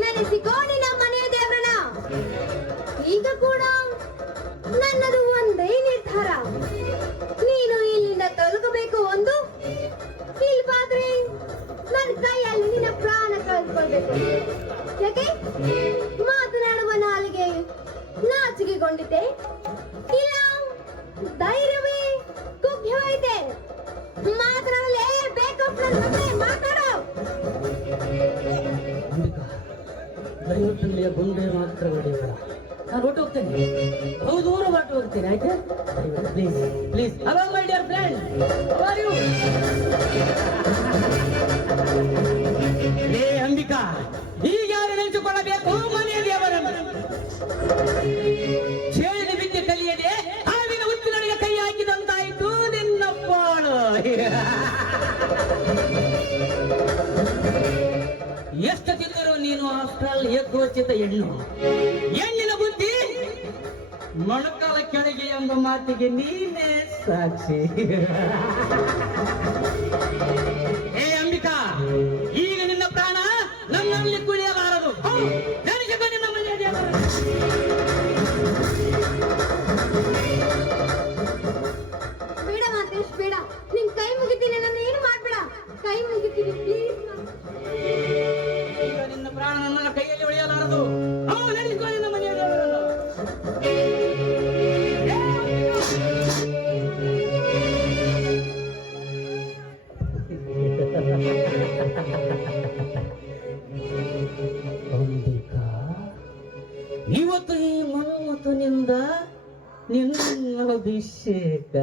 ನೆನೆಸಿಕೋ ನಿನ್ನ ಮನೆಯ ದೇವರನ್ನ. ಈಗ ಕೂಡ ನನ್ನದು ಒಂದೇ ನಿರ್ಧಾರ, ನೀನು ಇಲ್ಲಿಂದ ತೊಲಗಬೇಕು ಒಂದು, ಇಲ್ವಾದ್ರೆ ನನ್ನ ಕೈಯಲ್ಲಿ ನಿನ್ನ ಪ್ರಾಣ ಕಳೆದುಕೊಳ್ಬೇಕು. ಯಾಕೆ ಮಾತನಾಡುವ ನಾಲಿಗೆ ನಾಚಿಕೆಗೊಂಡಿದೆ, ಇಲ್ಲ ಧೈರ್ಯವೇ ಕುಗ್ಗವಾಯಿತೆ? ಮಾತನಾಡಲೇಬೇಕು, ಮಾತಾಡೋ. ದಯವಿಟ್ಟು ಗುಂಡೆ ಮಾತ್ರ ಹೊಡೆಯಬೇಡ, ನಾನು ಹೊಟ್ಟು ಹೋಗ್ತೇನೆ, ಬಹುದೂರ ಹೊಟ್ಟು ಹೋಗ್ತೇನೆ, ಆಯ್ತಾ? Please please. Hello my dear friend, how are you? ಏ ಅಂಬಿಕಾ, ಈಗ ಯಾರು ನೆನೆಸಿಕೊಳ್ಳಬೇಕು ಮನೆಯ ದೇವರನ್ನು? ಚೇಳಿನ ವಿದ್ಯೆ ಕಲಿಯದೆ ಹಾವಿನ ಹುತ್ತಿನೊಳಗೆ ಕೈ ಹಾಕಿದಂತಾಯಿತು ನಿನ್ನ ಪಾಳು. ಎಷ್ಟು ತಿಂದರೂ ನೀನು ಆಫ್ಟರ್ ಏಕೋಚಿತ ಹೆಣ್ಣಿನ ಬುದ್ಧಿ ಮೊಣಕಾಲ ಕೆಳಗೆ ಎಂಬ ಮಾತಿಗೆ ನೀನೇ ಸಾಕ್ಷಿ. ಏ ಅಂಬಿಕಾ, ಈಗ ನಿನ್ನ ಪ್ರಾಣ ನನ್ನಲ್ಲಿ ಕುಳಿಯಬಾರದು. ನೆನೆಸಿಕೊ ನಿನ್ನ ಮನೆಯ ದೇವರ. ಬೇಡ ಮಾತೇಶ್, ಬೇಡ, ನಿನ್ ಕೈ ಮುಗಿತೀನಿ, ನನ್ನ ಏನು ಮಾಡ್ಬೇಡ, ಕೈ ಮುಗಿತೀನಿ ಪ್ಲೀಸ್. ಈಗ ನಿನ್ನ ಪ್ರಾಣ ನನ್ನ ಕೈಯಲ್ಲಿ ಉಳಿಯಲಾರದು. ನೆನೆಸಿಕೊ ನಿನ್ನ ಮನೆಯ ದೇವರನ್ನು. ಅಂಬಿಕಾ, ಇವತ್ತು ಈ ಮನ್ಮಥನಿಂದ ನಿನ್ನ ಅಭಿಷೇಕ.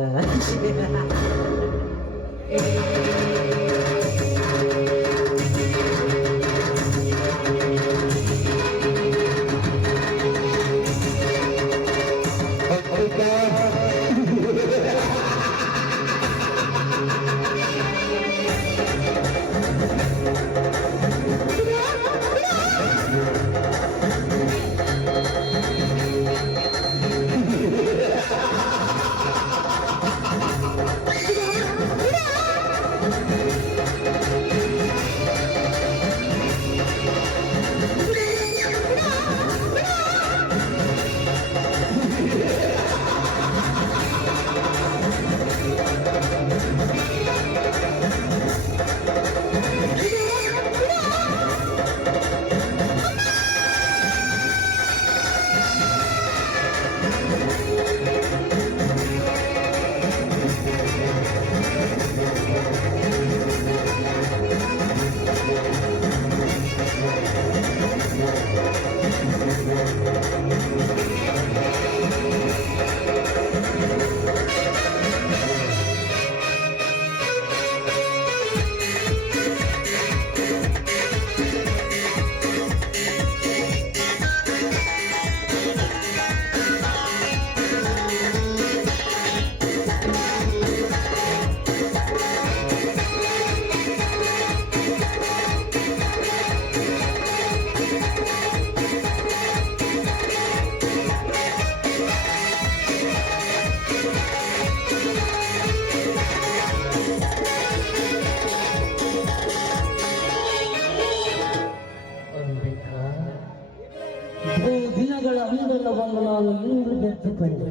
ದಿನಗಳ ಅಂದಲ್ಲವನ್ನು ನಾನು ಇಂದು ಗೆದ್ದುಕೊಂಡೆ.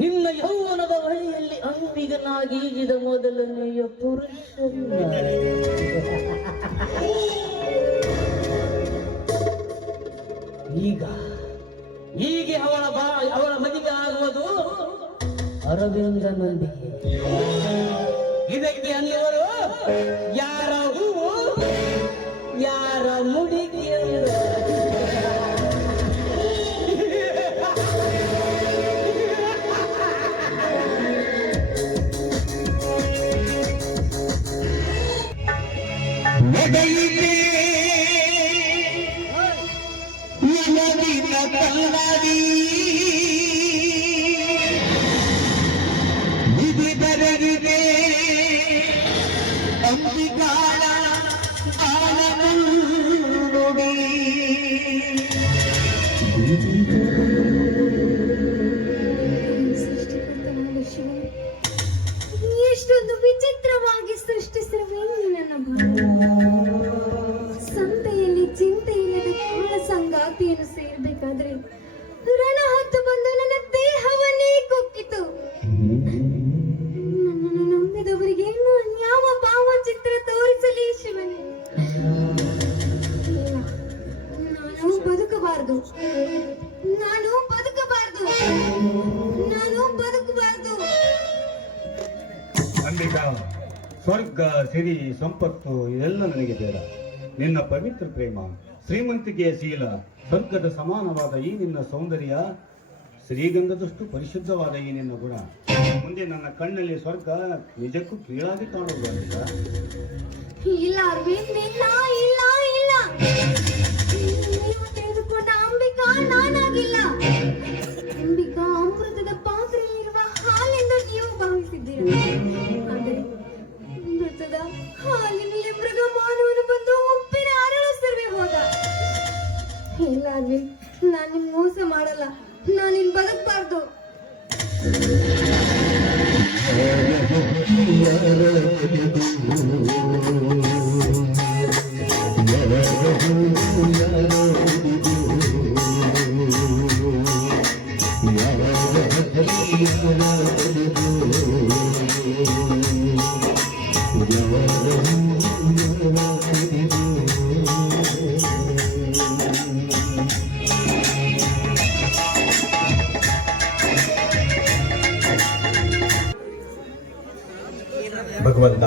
ನಿನ್ನ ಯೌವನದ ವಳಿಯಲ್ಲಿ ಅಂಬಿಗನಾಗಿ ಈಗಿದ ಮೊದಲನೆಯ ಪುರುಷನ. ಈಗ ಹೀಗೆ ಅವಳ ಮದುವೆ ಆಗುವುದು ಅರವಿಂದನೊಂದಿಗೆ. ಇದಕ್ಕೆ ಅನ್ನುವರು ಯಾರ ಹೂವು ಯಾರ ಮುಡಿಗೆ ನಡೆಯಿತೆ ಕನ್ನಡಿ ನಿಧಿ ಬರಗಿದೆ ಅಂಬಿಕಾಳ ನುಡಿ. ಎಷ್ಟೊಂದು ವಿಚಿತ್ರವಾಗಿ ಸೃಷ್ಟಿಸಿರುವೆ ನನ್ನ ಭಾವ. ಸ್ವರ್ಗ ಸಿರಿ ಸಂಪತ್ತು ಇದೆಲ್ಲ ನನಗೆ ಬೇಡ. ನಿನ್ನ ಪವಿತ್ರ ಪ್ರೇಮ, ಶ್ರೀಮಂತಿಕೆಯ ಶೀಲ, ಸ್ವರ್ಗದ ಸಮಾನವಾದ ಈ ನಿನ್ನ ಸೌಂದರ್ಯ, ಶ್ರೀಗಂಧದಷ್ಟು ಪರಿಶುದ್ಧವಾದ ಈ ನಿನ್ನ ಗುಣ ಮುಂದೆ ನನ್ನ ಕಣ್ಣಲ್ಲಿ ಸ್ವರ್ಗ ನಿಜಕ್ಕೂ ಕೀಳಾಗಿ ಕಾಣುವುದಲ್ಲ. ಇಲ್ಲ ಅರವಿಂದ್, ಇಲ್ಲ ಇಲ್ಲ ಇಲ್ಲ, ನೀವು ತೆಗೆದುಕೊಂಡ ಅಂಬಿಕಾ ನಾನಾಗಿಲ್ಲ. ಅಂಬಿಕಾ ಅಮೃತದ ಪಾತ್ರೆಯಲ್ಲಿರುವ ಹಾಲೆಂದು ನೀವು ಭಾವಿಸಿದ್ದೀರ. ಆದರೆ ಅಮೃತದ ಹಾಲಿನಲ್ಲಿ ಮೃಗ ಮಾನವನು ಬಂದು ಉಪ್ಪಿನ ಅರಳು ಸರ್ವೆ ಹೋದ. ಇಲ್ಲ ಅರವಿಂದ್, ನಾನು ನಿಮ್ ಮೋಸ ಮಾಡಲ್ಲ. ನಾನು ನಿನ್ ಬದುಕಬಾರ್ದು. ಭಗವಂತ,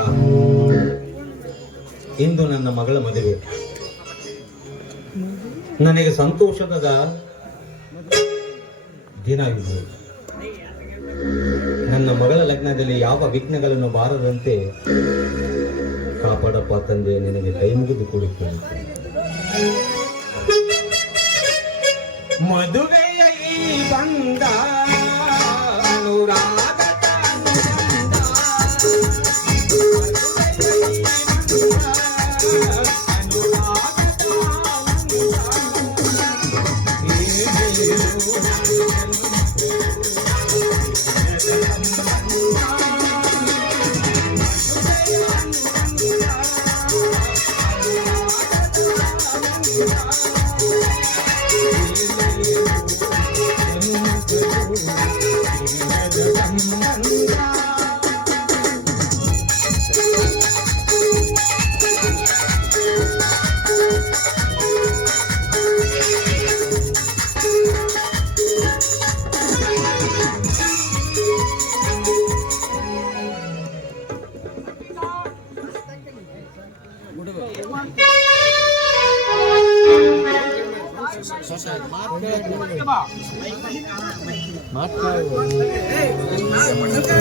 ಇಂದು ನನ್ನ ಮಗಳ ಮದುವೆ. ನನಗೆ ಸಂತೋಷದ ದಿನ ಇದು. ನನ್ನ ಮಗಳ ಲಗ್ನದಲ್ಲಿ ಯಾವ ವಿಘ್ನಗಳನ್ನು ಬಾರದಂತೆ ಕಾಪಾಡಪ್ಪ ತಂದೆ, ನಿನಗೆ ಕೈ ಮುಗಿದು ಕೊಡುತ್ತೇನೆ. ಮದುವೆಯ ಈ ಬಂದ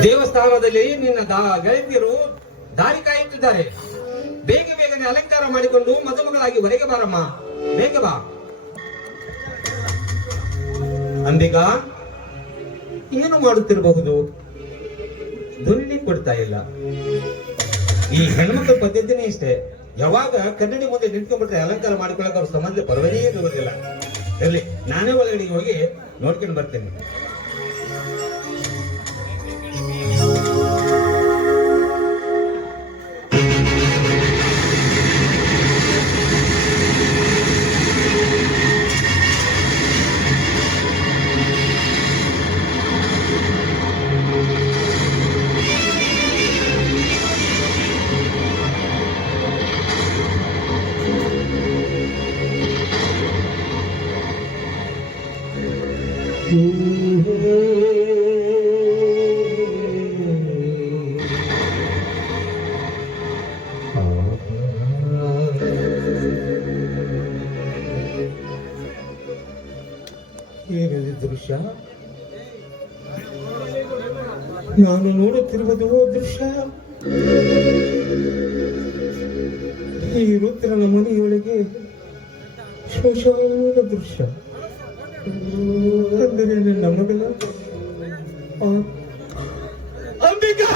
ದೇವಸ್ಥಾನದಲ್ಲಿ ನಿನ್ನ ಗೆಳತಿಯರು ದಾರಿ ಕಾಯುತ್ತಿದ್ದಾರೆ. ಬೇಗ ಬೇಗನೆ ಅಲಂಕಾರ ಮಾಡಿಕೊಂಡು ಮದುಮಗಳಾಗಿ ಹೊರಗೆ ಬಾರಮ್ಮ, ಬೇಗ ಬಾ. ಅಂಬಿಕಾ, ಏನು ಮಾಡುತ್ತಿರಬಹುದು? ದುಡ್ಡಿ ಕೊಡ್ತಾ ಇಲ್ಲ. ಈ ಹೆಣ್ಮಕ್ಳ ಪದ್ಧತಿನೇ ಇಷ್ಟೇ. ಯಾವಾಗ ಕನ್ನಡಿ ಮುಂದೆ ನಿಂತ್ಕೊಂಡ್ಬಿಟ್ರೆ ಅಲಂಕಾರ ಮಾಡಿಕೊಳ್ಳಕ್ಕೆ ಅವ್ರ ಸಂಬಂಧ ಪರವನೇ ಇರುವುದಿಲ್ಲ. ಇರಲಿ, ನಾನೇ ಒಳಗಡೆ ಹೋಗಿ ನೋಡ್ಕೊಂಡು ಬರ್ತೇನೆ. ಏನಿದೆ ದೃಶ್ಯ? ನಾನು ನೋಡುತ್ತಿರುವುದು ದೃಶ್ಯ. ಈ ರುದ್ರನ ಮನೆಯೊಳಗೆ ಶೋಷಾನ ದೃಶ್ಯ. ಅಂದರೆ ನನ್ನ ಮಗಳ ಅಂಬಿಕಾ.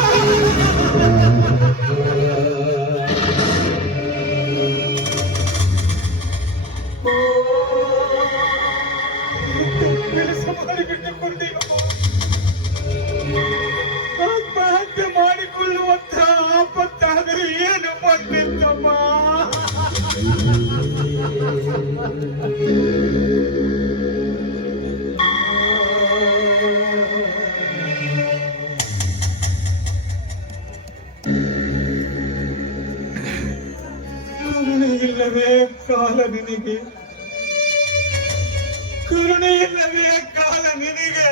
ಆತ್ಮಹತ್ಯೆ ಮಾಡಿಕೊಳ್ಳುವಂತ ಆಪತ್ತಾದರೆ ಏನು ಮಾಡ್ತಿದ್ದಮ್ಮ? ಕರುಣೆಯಿಲ್ಲವೇ ಕಾಲ ನಿನಗೆ? ಕರುಣೆಯಿಲ್ಲವೇ ಕಾಲ ನಿನಗೆ?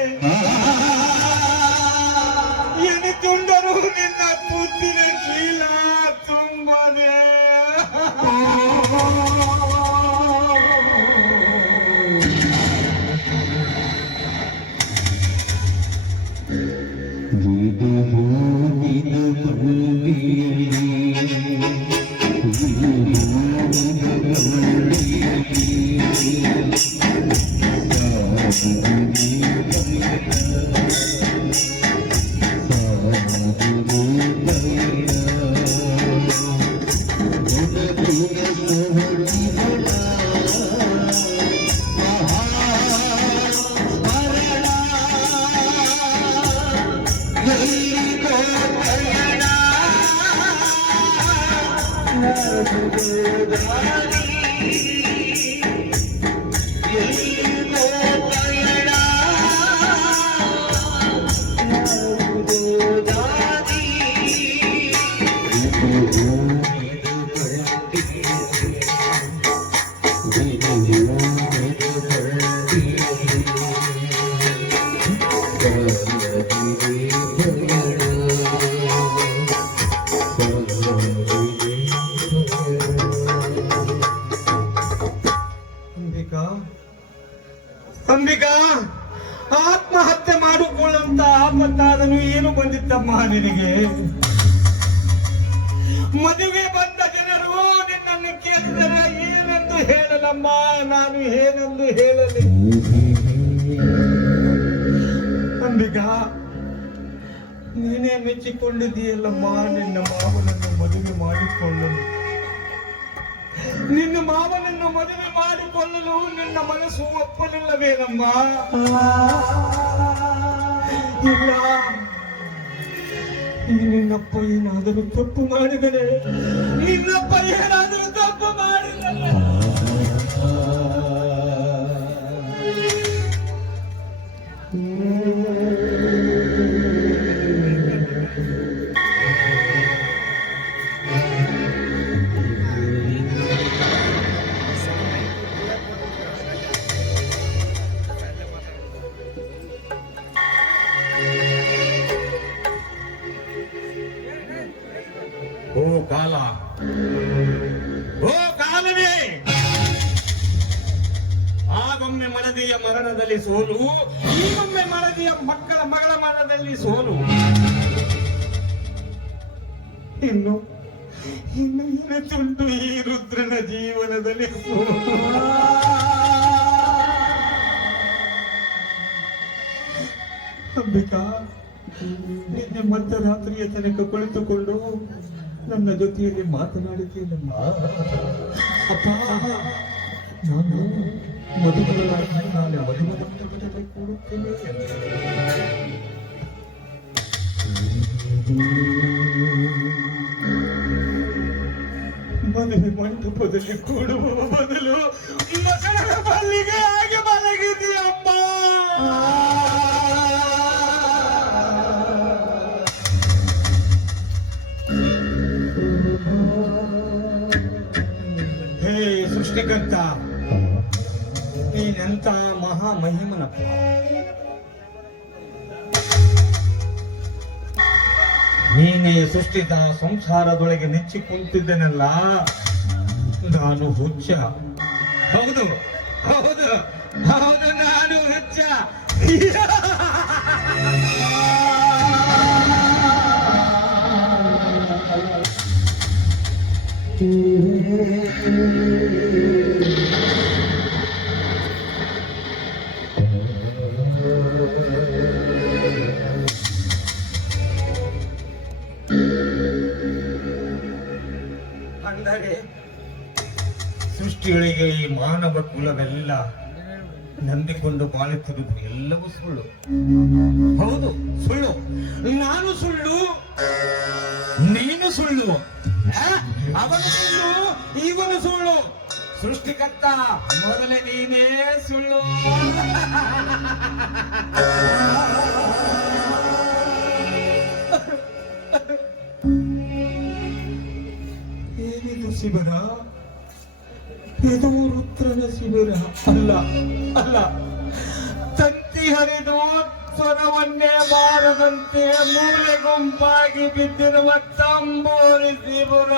ಎನಿತುಂಡರು ನಿನ್ನ ಪುತ್ತಿನ ಶೀಲ ಅಂಬಿಕಾ, ಆತ್ಮಹತ್ಯೆ ಮಾಡಿಕೊಳ್ಳುವಂತ ಆಪತ್ತಾದನು ಏನು ಬಂದಿತ್ತಮ್ಮ ನಿನಗೆ? ಮದುವೆ ಬಂದ ಜನರು ನಿನ್ನನ್ನು ಕೇಳಿದರೆ ಏನೆಂದು ಹೇಳಲಮ್ಮ, ನಾನು ಏನೆಂದು ಹೇಳಲಿ? ಅಂಬಿಕಾ, ನೀನೇ ಮೆಚ್ಚಿಕೊಂಡಿದ್ದೀಯಲ್ಲಮ್ಮ ನಿನ್ನ ಮಾವನನ್ನು ಮದುವೆ ಮಾಡಿಕೊಳ್ಳಲು. ನಿನ್ನ ಮಾವನನ್ನು ಮದುವೆ ಮಾಡಿಕೊಳ್ಳಲು ನಿನ್ನ ಮನಸ್ಸು ಒಪ್ಪಲಿಲ್ಲವೇನಮ್ಮ? ಇಲ್ಲ, ನಿನ್ನಪ್ಪ ಏನಾದರೂ ತಪ್ಪು ಮಾಡಿದರೆ, ನಿನ್ನಪ್ಪ ಏನಾದರೂ ತಪ್ಪು ಮಾಡಿದರೆ ಓ ಕಾಲ, ಓ ಕಾಲವೇ, ಆಗೊಮ್ಮೆ ಮಡದಿಯ ಮರಣದಲ್ಲಿ ಸೋಲು, ಈಗೊಮ್ಮೆ ಮಡದಿಯ ಮಗಳ ಮರಣದಲ್ಲಿ ಸೋಲು. ಇನ್ನು ಏನತ್ತುಂಟು ಈ ರುದ್ರನ ಜೀವನದಲ್ಲಿ ಸೋಲು? ಅಂಬಿಕಾ, ನಿನ್ನೆ ಮಧ್ಯರಾತ್ರಿಯ ತನಕ ಕುಳಿತುಕೊಂಡು ನನ್ನ ಜೊತೆಯಲ್ಲಿ ಮಾತನಾಡಿದ್ದೇನಮ್ಮ. ಅಪ್ಪ, ನಾನು ಮದುಮಗಳಾಗಿ ನಾಳೆ ಮದುವೆ ಮಂಟಪದಲ್ಲಿ ಕೂಡುತ್ತೇನೆ ಮದುವೆ ಮಂಟಪದಲ್ಲಿ ಕೂಡುವ ಬದಲು ಮಗಳ ಬಲ್ಲಿಗೆ ಹಾಗೆ ಮಲಗಿದೆಯಮ್ಮ. ಹೇ ಸೃಷ್ಟಿಕರ್ತ, ನೀನೆಂತ ಮಹಾಮಹಿಮನಪ್ಪ. ನೀನೇ ಸೃಷ್ಟಿತ ಸಂಸಾರದೊಳಗೆ ನೆಚ್ಚಿ ಕುಂತಿದ್ದೇನಲ್ಲ, ನಾನು ಹುಚ್ಚ. ಹೌದು ಹೌದು ಹೌದು, ನಾನು ಹುಚ್ಚ. ಅಂದರೆ ಸೃಷ್ಟಿಯೊಳಗೆ ಈ ಮಾನವ ಕುಲವೆಲ್ಲ ನಂಬಿಕೊಂಡು ಬಾಳುತ್ತಿರುವುದು ಎಲ್ಲವೂ ಸುಳ್ಳು. ಹೌದು, ಸುಳ್ಳು. ನಾನು ಸುಳ್ಳು, ನೀನು ಸುಳ್ಳು, ಅವನು ಸುಳ್ಳು, ಇವನು ಸುಳ್ಳು. ಸೃಷ್ಟಿಕರ್ತ ಮೊದಲೇ ನೀನೇ ಸುಳ್ಳು. ಏನಿದು ಶಿಬಿರ? ಇದು ರುದ್ರನ ಶಿಬಿರ ಅಲ್ಲ, ಅಲ್ಲ. ತಂತಿ ಹರಿದು ಸ್ವರವನ್ನೇ ಬಾರದಂತೆ ಮೂಲೆ ಗುಂಪಾಗಿ ಬಿದ್ದಿರುವ ತಂಬೋರಿ ಶಿಬಿರ.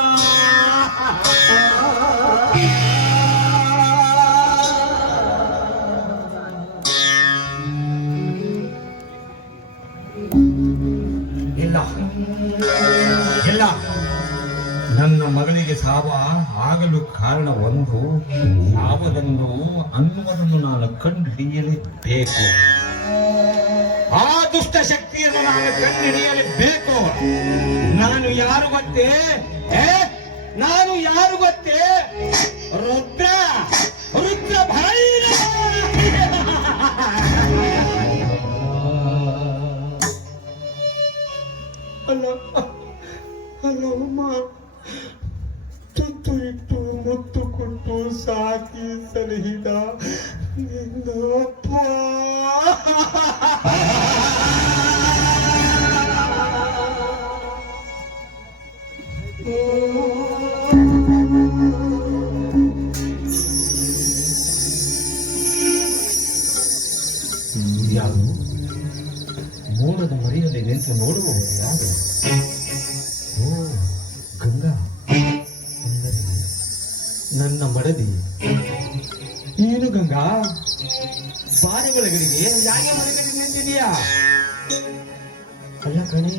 ಆಗಲು ಕಾರಣ ಒಂದು, ಯಾವುದನ್ನು ಅನ್ನುವುದನ್ನು ನಾನು ಕಂಡುಹಿಡಿಯಲೇಬೇಕು. ಆ ದುಷ್ಟ ಶಕ್ತಿಯನ್ನು ನಾನು ಕಂಡುಹಿಡಿಯಲೇಬೇಕು. ನಾನು ಯಾರು ಗೊತ್ತೇ? ನಾನು ಯಾರು ಗೊತ್ತೇ? ರುದ್ರ ರುದ್ರ ಭೈರವ. ಅಲ್ಲ ಅಲ್ಲಮ್ಮ, ತುತ್ತು ಇಟ್ಟು ಮುತ್ತು ಕೊಟ್ಟು ಸಾಕಿ ಸಲಹಿದ ನಿನ್ನ ಅಪ್ಪ. ಯಾರು ಮೋಡದ ಮರೆಯಲ್ಲಿ ನಿಂತು ನೋಡುವವರು ಯಾರು? ಓ ಗಂಗಾ, ಅಂದರೆ ನನ್ನ ಮಡದಿ. ಏನು ಗಂಗಾ, ಬಾರಿ ಒಳಗಡೆಗೆ ಯಾಕೆ ಹೊರಗಡೆ ನಿಂತಿದೀಯಾ? ಅಲ್ಲ ಕಣೆ,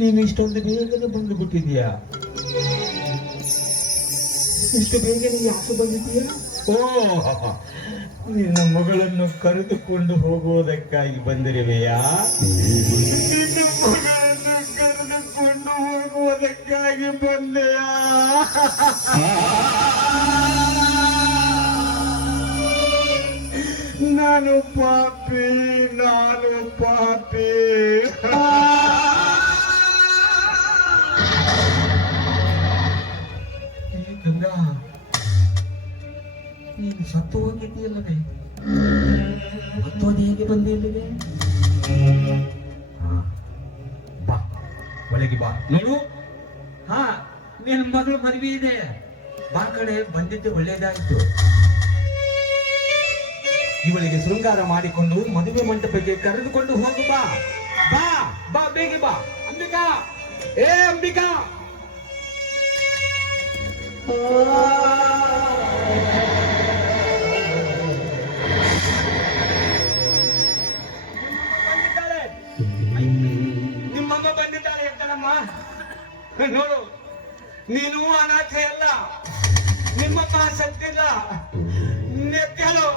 ನೀನು ಇಷ್ಟೊಂದು ಬೇಗನೆ ಬಂದು ಬಿಟ್ಟಿದೀಯಾ? ಇಷ್ಟು ಬೇಗನೆ ಯಾಕೆ ಬಂದಿದೀಯಾ? ಓ, ನಿನ್ನ ಮಗಳನ್ನು ಕರೆದುಕೊಂಡು ಹೋಗುವುದಕ್ಕಾಗಿ ಬಂದಿರುವೆಯಾ? ನಿನ್ನ ಮಗಳನ್ನು ಕರೆದುಕೊಂಡು ಹೋಗುವುದಕ್ಕಾಗಿ ಬಂದೆಯಾ? ನಾನು ಪಾಪಿ, ನಾನು ಪಾಪಿ. ಗಂಗಾ, ನೀನು ಸತ್ತು ಹೋಗಿದ್ದೀಯಲ್ಲವೇ? ಮತ್ತೋದು ಹೇಗೆ ಬಂದೆ ಇಲ್ಲಿಗೆ? ಬಾ, ಒಳಗೆ ಬಾ. ನೋಡು, ಹಾ, ನಿನ್ನ ಮಗಳು ಮದುವೆ ಇದೆ. ಬಾ ಕಡೆ, ಬಂದಿದ್ದು ಒಳ್ಳೇದಾಯ್ತು. ಇವಳಿಗೆ ಶೃಂಗಾರ ಮಾಡಿಕೊಂಡು ಮದುವೆ ಮಂಟಪಕ್ಕೆ ಕರೆದುಕೊಂಡು ಹೋಗು. ಬಾ ಬಾ ಬಾ, ಬೇಗ ಬಾ. ಅಂಬಿಕಾ, ಏ ಅಂಬಿಕಾ. ನಿಮ್ಮಮ್ಮ ಬಂದಿದ್ದಾಳೆ ಎಕ್ಕಳಮ್ಮ. ನೋಡು, ನೀನು ಅನಾಥೆ ಅಲ್ಲ, ನಿಮ್ಮಮ್ಮ ಸತ್ತಿಲ್ಲ. ಎಕ್ಕಳು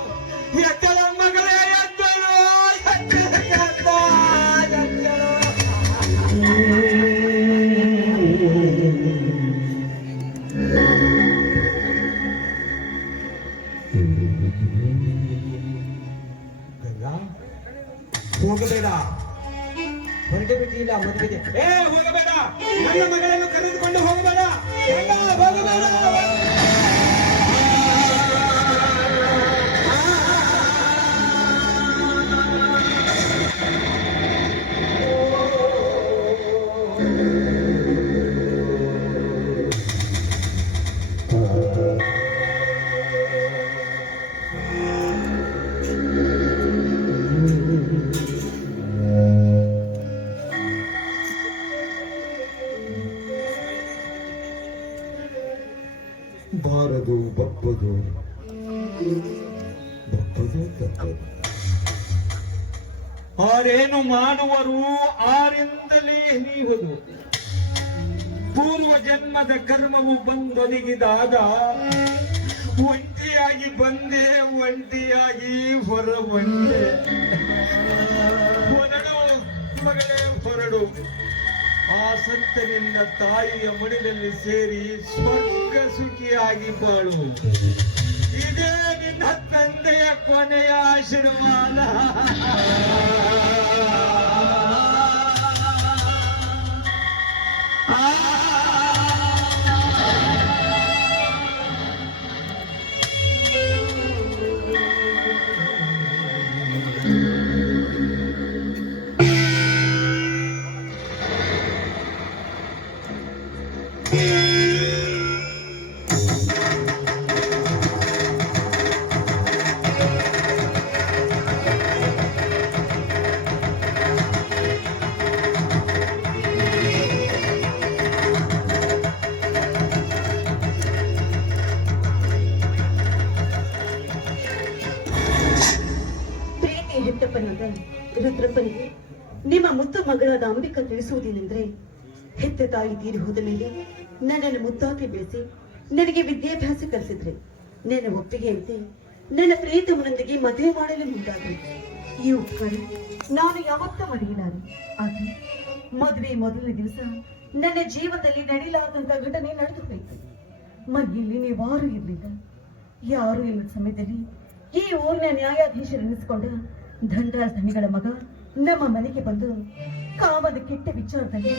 ಎಕ್ಕಳ ಮಗಳೇ, ಎಕ್ಕಳು ಎಕ್ಕಳು. ಗಂಗಾ, ಹೋಗಬೇಡ, ಹೊರಟೆ ಬಿಟ್ಟಿಲ್ಲ ಮದುವೆಗೆ. ಹೋಗಬೇಡ, ನನ್ನ ಮಗಳನ್ನು ಕರೆದುಕೊಂಡು ಹೋಗಬೇಡ. ಗಂಗಾ, ಹೋಗಬೇಡ. ಬಾರದು ಬಪ್ಪದು, ಬಪ್ಪದು ತಪ್ಪದು. ಆರೇನು ಮಾಡುವರು ಆರಿಂದಲೇ ನೀವುದು. ಪೂರ್ವ ಜನ್ಮದ ಕರ್ಮವು ಬಂದೊದಗಿದಾಗ ಒಂಟಿಯಾಗಿ ಬಂದೆ, ಒಂಟಿಯಾಗಿ ಹೊರ ಬಂದೆ. ಹೊರಡು ಮಗಳೇ, ಹೊರಡು. ಆ ಸತ್ತನಿಂದ ತಾಯಿಯ ಮಡಿಲಲ್ಲಿ ಸೇರಿ ಸ್ವರ್ಗ ಸುಖಿಯಾಗಿ ಬಾಳು. ಇದೇ ನಿನ್ನ ತಂದೆಯ ಕೊನೆಯ ಆಶೀರ್ವಾದ. ಹೆತ್ತಪ್ಪನಾದ ರುದ್ರಪ್ಪನಿಗೆ ನಿಮ್ಮ ಮುದ್ದು ಮಗಳಾದ ಅಂಬಿಕಾ ತಿಳಿಸುವುದೇನೆಂದ್ರೆ, ಹೆತ್ತ ತಾಯಿ ತೀರಿ ಹೋದ ಮೇಲೆ ನನ್ನನ್ನು ಮುದ್ದಾಗಿ ಬೆಳೆಸಿ ನನಗೆ ವಿದ್ಯಾಭ್ಯಾಸ ಕಲಿಸಿದ್ರೆ ನನ್ನ ಒಪ್ಪಿಗೆ ಅಂತೆ ನನ್ನ ಪ್ರೀತಮನೊಂದಿಗೆ ಮದುವೆ ಮಾಡಲು ಮುಂದಾದ್ರು. ಈ ಉಪಕಾರ ನಾನು ಯಾವತ್ತೂ ಮರೆಯಲಾರೆ. ಆದ್ರೆ ಮದುವೆ ಮೊದಲನೇ ದಿವಸ ನನ್ನ ಜೀವನದಲ್ಲಿ ನಡೀಲಾದಂತ ಘಟನೆ ನಡೆದು ಹೋಯಿತು. ಮನೆಯಲ್ಲಿ ನೀವಾರು ಇರಲಿಲ್ಲ. ಯಾರು ಇಲ್ಲದ ಸಮಯದಲ್ಲಿ ಈ ಊರಿನ ನ್ಯಾಯಾಧೀಶರೆನಿಸಿಕೊಂಡ ಧನರಾಜ್ ಧನಿಗಳ ಮಗ ನಮ್ಮ ಮನೆಗೆ ಬಂದು ಕಾಮದ ಕೆಟ್ಟ ವಿಚಾರದಲ್ಲಿ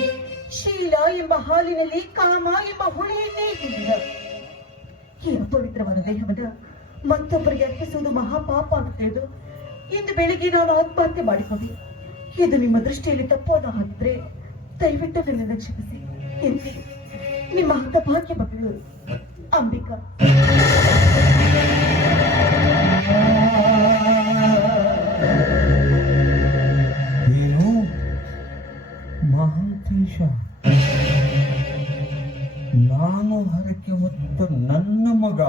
ಶೀಲ ಎಂಬ ಹಾಲಿನಲ್ಲಿ ಕಾಮ ಎಂಬ ಹುಳಿಯನ್ನೇ ಹಿಂಡಿದ. ಈ ಅಪವಿತ್ರವಾದ ದೇಹವನ್ನ ಮತ್ತೊಬ್ಬರಿಗೆ ಅರ್ಪಿಸುವುದು ಮಹಾಪಾಪ ಅಂತ ತಿಳಿದು ಇಂದು ಬೆಳಿಗ್ಗೆ ನಾನು ಆತ್ಮಹತ್ಯೆ ಮಾಡಿಕೊಂಡೆ. ಇದು ನಿಮ್ಮ ದೃಷ್ಟಿಯಲ್ಲಿ ತಪ್ಪೋದ ಹಾಕಿದ್ರೆ ದಯವಿಟ್ಟು ನನ್ನನ್ನು ಕ್ಷಮಿಸಿ. ಎಂತಿ ನಿಮ್ಮ ಹತಭಾಗ್ಯ ಮಗಳು ಅಂಬಿಕಾ. ಏನು ಮಹಾಂತೇಶ, ನಾನು ಹರಕೆ ಹೊತ್ತ ನನ್ನ ಮಗ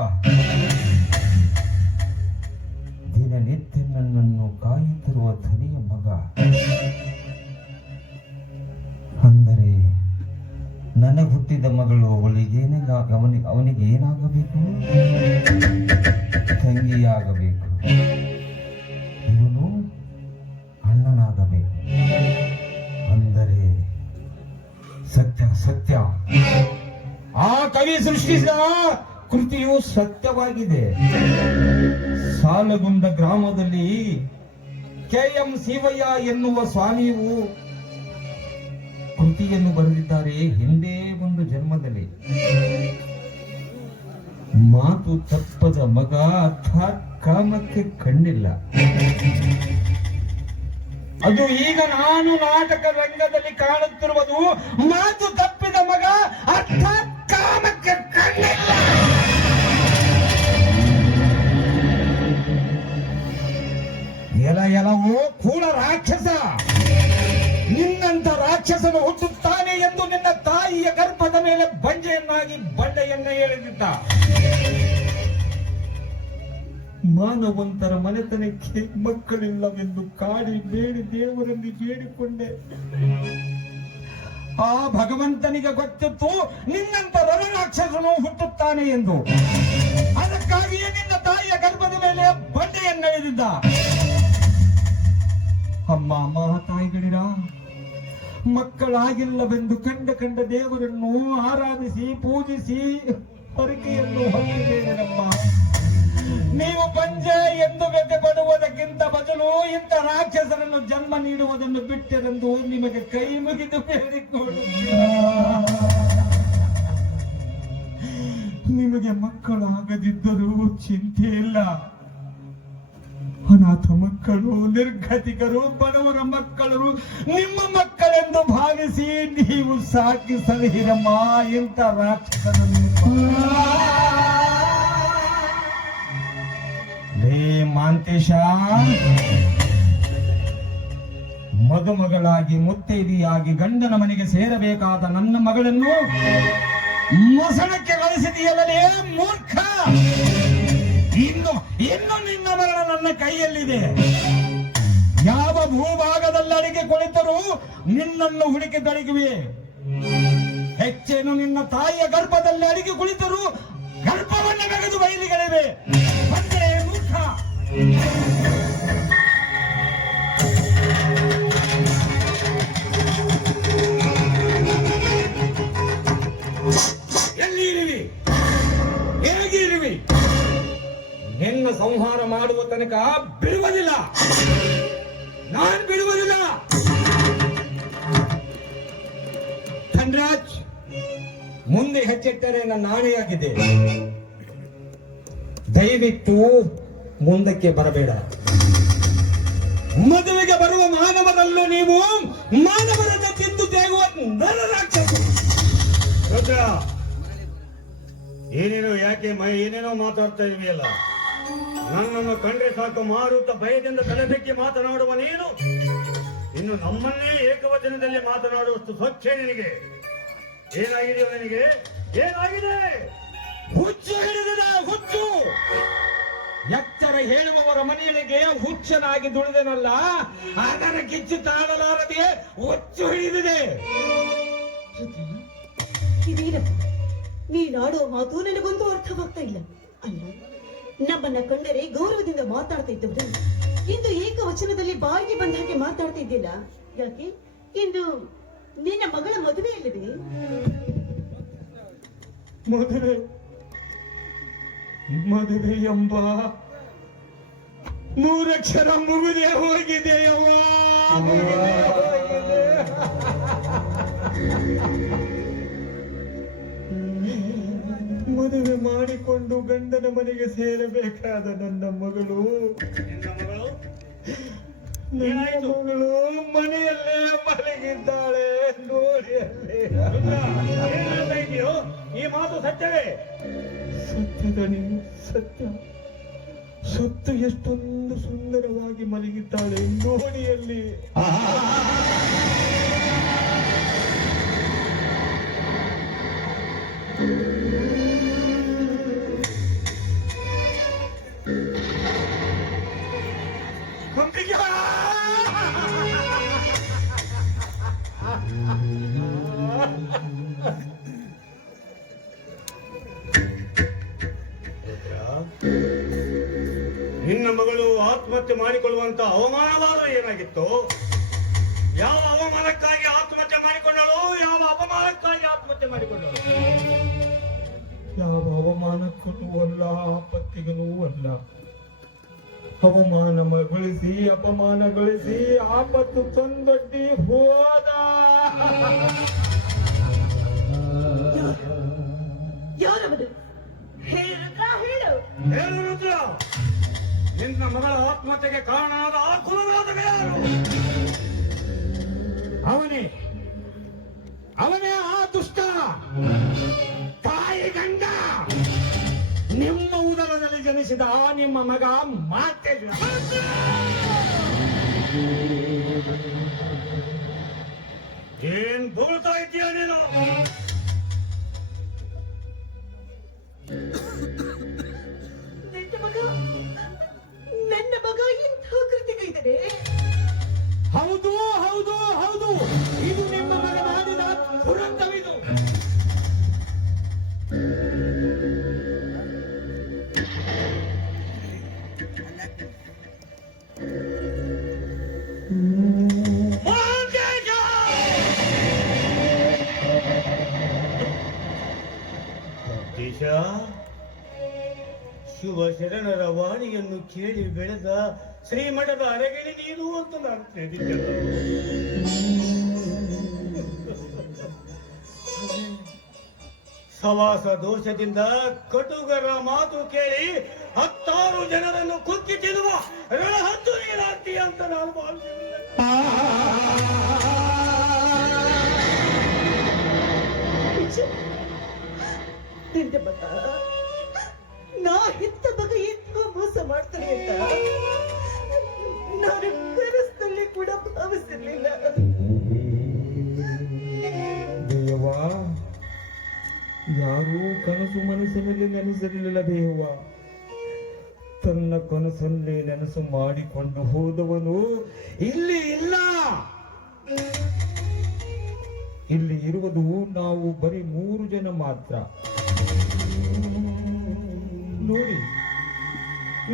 ದಿನನಿತ್ಯ ನನ್ನನ್ನು ಕಾಯುತ್ತಿರುವ ಧನಿಯ ಮಗ ಅಂದರೆ ನನಗೆ ಹುಟ್ಟಿದ ಮಗಳು ಅವನಿಗೆ ಏನಾಗಬೇಕು? ತಂಗಿಯಾಗಬೇಕು. ಇವನು ಅಣ್ಣನಾಗಬೇಕು. ಅಂದರೆ ಸತ್ಯ ಆ ಕವಿ ಸೃಷ್ಟಿಸಿದ ಕೃತಿಯು ಸತ್ಯವಾಗಿದೆ. ಸಾಲಗುಂಡ ಗ್ರಾಮದಲ್ಲಿ KM ಶಿವಯ್ಯ ಎನ್ನುವ ಸ್ವಾಮಿಯು ಕೃತಿಯನ್ನು ಬರೆದಿದ್ದಾರೆ. ಹಿಂದೆ ಒಂದು ಜನ್ಮದಲ್ಲಿ ಮಾತು ತಪ್ಪದ ಮಗ ಅರ್ಥಾತ್ ಕಾಮಕ್ಕೆ ಕಣ್ಣಿಲ್ಲ. ಅದು ಈಗ ನಾನು ನಾಟಕ ರಂಗದಲ್ಲಿ ಕಾಣುತ್ತಿರುವುದು ಮಾತು ತಪ್ಪಿದ ಮಗ ಅರ್ಥಾತ್ ಕಾಮಕ್ಕೆ ಕಣ್ಣಿಲ್ಲ. ಎಲವೋ ಕೂಡ ರಾಕ್ಷಸ, ನಿನ್ನಂತ ರಾಕ್ಷಸನು ಹುಟ್ಟುತ್ತಾನೆ ಎಂದು ನಿನ್ನ ತಾಯಿಯ ಗರ್ಭದ ಮೇಲೆ ಬಂಡೆಯನ್ನಾಗಿ ಬಂಡೆಯನ್ನ ಎಳೆದಿದ್ದ. ಮಾನವಂತರ ಮನೆತನಕ್ಕೆ ಮಕ್ಕಳಿಲ್ಲವೆಂದು ಕಾಡಿ ಬೇಡಿ ದೇವರಲ್ಲಿ ಬೇಡಿಕೊಂಡೆ. ಆ ಭಗವಂತನಿಗೆ ಗೊತ್ತಿತ್ತು ನಿನ್ನಂತ ರಣರಾಕ್ಷಸನು ಹುಟ್ಟುತ್ತಾನೆ ಎಂದು. ಅದಕ್ಕಾಗಿಯೇ ನಿನ್ನ ತಾಯಿಯ ಗರ್ಭದ ಮೇಲೆ ಬಂಡೆಯನ್ನೆಳೆದಿದ್ದ. ಅಮ್ಮ ತಾಯಿಗಳಿರ ಮಕ್ಕಳಾಗಿಲ್ಲವೆಂದು ಕಂಡ ದೇವರನ್ನು ಆರಾಧಿಸಿ ಪೂಜಿಸಿ ಹರಕೆಯನ್ನು ಹೊಂದಿದ್ದೇನಮ್ಮ. ನೀವು ಬಂಜೆ ಎಂದು ವ್ಯಥೆ ಪಡುವುದಕ್ಕಿಂತ ಬದಲು ಇಂಥ ರಾಕ್ಷಸರನ್ನು ಜನ್ಮ ನೀಡುವುದನ್ನು ಬಿಟ್ಟಿರೆಂದು ನಿಮಗೆ ಕೈ ಮುಗಿದು ಬೇಡಿಕೊಳ್ಳ. ನಿಮಗೆ ಮಕ್ಕಳಾಗದಿದ್ದರೂ ಚಿಂತೆ ಇಲ್ಲ. ಅನಾಥ ಮಕ್ಕಳು, ನಿರ್ಗತಿಕರು, ಬಡವರ ಮಕ್ಕಳು ನಿಮ್ಮ ಮಕ್ಕಳೆಂದು ಭಾವಿಸಿ ನೀವು ಸಾಕಿ ಸಲಹಿರಮ್ಮ ಇಂಥ ರಾಕ್ಷಸನನ್ನು. ಮಾಂತೇಶ, ಮದುಮಗಳಾಗಿ ಮುತ್ತೈದೆಯಾಗಿ ಗಂಡನ ಮನೆಗೆ ಸೇರಬೇಕಾದ ನನ್ನ ಮಗಳನ್ನು ಮೊಸಳಕ್ಕೆ ಕಳಿಸಿದೆಯಲ್ಲೇ ಮೂರ್ಖ. ಇನ್ನು ನಿನ್ನ ಮರಣ ನನ್ನ ಕೈಯಲ್ಲಿದೆ. ಯಾವ ಭೂಭಾಗದಲ್ಲಿ ಅಡಿಗೆ ಕುಳಿತರೂ ನಿನ್ನನ್ನು ಹುಡುಕಿ ತಡಗಿವೆ. ಹೆಚ್ಚೇನು ನಿನ್ನ ತಾಯಿಯ ಗರ್ಭದಲ್ಲಿ ಅಡಿಗೆ ಕುಳಿತರೂ ಗರ್ಭವನ್ನು ಬೆಗೆದು ಬಯಲಿಗಳಿವೆ. ಬಂದರೆ ಮೂರ್ಖ. ಎಲ್ಲಿರುವಿ? ಹೇಗಿರುವಿ? ನಿನ್ನ ಸಂಹಾರ ಮಾಡುವ ತನಕ ಬಿಡುವುದಿಲ್ಲ. ನಾನು ಬಿಡುವುದಿಲ್ಲ. ಧನರಾಜ್, ಮುಂದೆ ಹೆಚ್ಚಿಟ್ಟರೆ ನನ್ನ ಆಣೆಯಾಗಿದೆ. ದಯವಿಟ್ಟು ಮುಂದಕ್ಕೆ ಬರಬೇಡ. ಮದುವೆಗೆ ಬರುವ ಮಾನವರಲ್ಲೂ ನೀವು ಮಾನವರನ್ನು ತಿಂದು ತೇಗುವ ನರರಾಕ್ಷಸ. ಏನೇನೋ ಯಾಕೆ ಏನೇನೋ ಮಾತಾಡ್ತಾ ಇದೆಯಲ್ಲ. ನನ್ನನ್ನು ಕಂಡ್ರೆ ಸಾಕು ಮಾರುತ್ತ ಭಯದಿಂದ ತಲೆದೆಕ್ಕಿ ಮಾತನಾಡುವ ನೀನು ಇನ್ನು ನಮ್ಮನ್ನೇ ಏಕವಚನದಲ್ಲಿ ಮಾತನಾಡುವಷ್ಟು ಸ್ವಚ್ಛ ನಿನಗೆ. ಏನಾಗಿದೆಯೋ ನಿನಗೆ? ಏನಾಗಿದೆ? ಹುಚ್ಚು ಹಿಡಿದಿದೆ, ಹುಚ್ಚು. ಎಚ್ಚರ ಹೇಳುವವರ ಮನೆಯೊಳಗೆ ಹುಚ್ಚನಾಗಿ ದುಡಿದನಲ್ಲ, ಅದರ ಕಿಚ್ಚು ತಾಳಲಾರದೆ ಹುಚ್ಚು ಹಿಡಿದಿದೆ. ಇದೇನಪ್ಪ, ನೀನಾಡೋ ಮಾತು ನನಗೊಂದು ಅರ್ಥವಾಗ್ತಾ ಇಲ್ಲ. ಅಲ್ಲ, ನಮ್ಮನ್ನ ಕಂಡರೆ ಗೌರವದಿಂದ ಮಾತಾಡ್ತಾ ಇದ್ದವರು ಇಂದು ಏಕವಚನದಲ್ಲಿ ಬಾಯಿಗೆ ಬಂದ ಹಾಗೆ ಮಾತಾಡ್ತಾ ಇದ್ದಿಲ್ಲ. ಯಾಕೆ? ಇಂದು ನಿನ್ನ ಮಗಳ ಮದುವೆ ಇಲ್ಲವೇ? ಮದುವೆ ಎಂಬ ಮೂರಕ್ಷರ ಮುಗಿದೇ ಹೋಗಿದೆಯವ್ವ. ಮದುವೆ ಮಾಡಿಕೊಂಡು ಗಂಡನ ಮನೆಗೆ ಸೇರಬೇಕಾದ ನನ್ನ ಮಗಳು ಮನೆಯಲ್ಲೇ ಮಲಗಿದ್ದಾಳೆ. ನೋಡಿ ಈ ಮಾತು ಸತ್ಯವೇ? ಸತ್ಯದ ನೀನು ಸತ್ಯ. ಸತ್ತು ಎಷ್ಟೊಂದು ಸುಂದರವಾಗಿ ಮಲಗಿದ್ದಾಳೆ ನೋಡಿಯಲ್ಲಿ. ನಿನ್ನ ಮಗಳು ಆತ್ಮಹತ್ಯೆ ಮಾಡಿಕೊಳ್ಳುವಂತ ಅವಮಾನವಾದರೂ ಏನಾಗಿತ್ತು? ಯಾವ ಅವಮಾನಕ್ಕಾಗಿ ಆತ್ಮಹತ್ಯೆ ಮಾಡಿಕೊಂಡಳು? ಯಾವ ಅಪಮಾನಕ್ಕಾಗಿ ಆತ್ಮಹತ್ಯೆ ಮಾಡಿಕೊಂಡಳು? ಯಾವ ಅವಮಾನಕ್ಕೂ ಅಲ್ಲ, ಆಪತ್ತಿಗೂ ಅಲ್ಲ. ಅವಮಾನಗೊಳಿಸಿ ಅಪಮಾನಗೊಳಿಸಿ ಆಪತ್ತು ತಂದೊಡ್ಡಿ ಹೋದ. ಯಾರವರು? ಹೇಳು ಹೇಳು. ಹೇಳು ರುದ್ರ, ನಿನ್ನ ಮಗಳ ಆತ್ಮಹತ್ಯೆಗೆ ಕಾರಣ ಆದ ಆ ಕುಲನಾಥಕ ಯಾರು? ಅವನೇ ಆ ದುಷ್ಟ ತಾಯಿ ಗಂಡ. ನಿಮ್ಮ ಉದರದಲ್ಲಿ ಜನಿಸಿದ ನಿಮ್ಮ ಮಗ ಮಾತೆಲ್ಲ. ಏನ್ ಬೋಳ್ತಾ ಇದೀಯ ನೀನು? ನನ್ನ ಮಗ ಇಂಥ ಕೃತಿಗೆ ಹೌದು ಹೌದು ಹೌದು, ಇದು ನಿಮ್ಮ ಮಗ ಮಾಡಿದ ದುರಂತವಿದು. ಶುಭ ಶರಣರ ವಾಣಿಯನ್ನು ಕೇಳಿ ಬೆಳೆದ ಶ್ರೀಮಠದ ಅರಗಿಣಿ ನೀನು ಅಂತ ನಾನು ತಿಳಿದಿದ್ದೆ. ಸವಾಸ ದೋಷದಿಂದ ಕಟುಗರ ಮಾತು ಕೇಳಿ 10 ಜನರನ್ನು ಕುಕ್ಕಿ ತಿನ್ನುವ ರಣಹದ್ದು ನೀನಾಗ್ತಿ ಅಂತ ನಾನು ಭಾವಿಸಿಲ್ಲ. ನಾ ಹೆತ್ತ ಮಗ ಎಂತ ಮೋಸ ಮಾಡ್ತಾರೆ ಅಂತ ನಾನು ಕನಸಿನಲ್ಲಿ ಕೂಡ ಭಾವಿಸಿರ್ಲಿಲ್ಲ. ದೇವ, ಯಾರೂ ಕನಸು ಮನಸ್ಸಿನಲ್ಲಿ ನೆನೆಸಿರಲಿಲ್ಲ ದೇವ. ತನ್ನ ಕನಸಲ್ಲಿ ನೆನಸು ಮಾಡಿಕೊಂಡು ಹೋದವನು ಇಲ್ಲಿ ಇಲ್ಲ. ಇಲ್ಲಿ ಇರುವುದು ನಾವು ಬರೀ 3 ಜನ ಮಾತ್ರ. ನೋಡಿ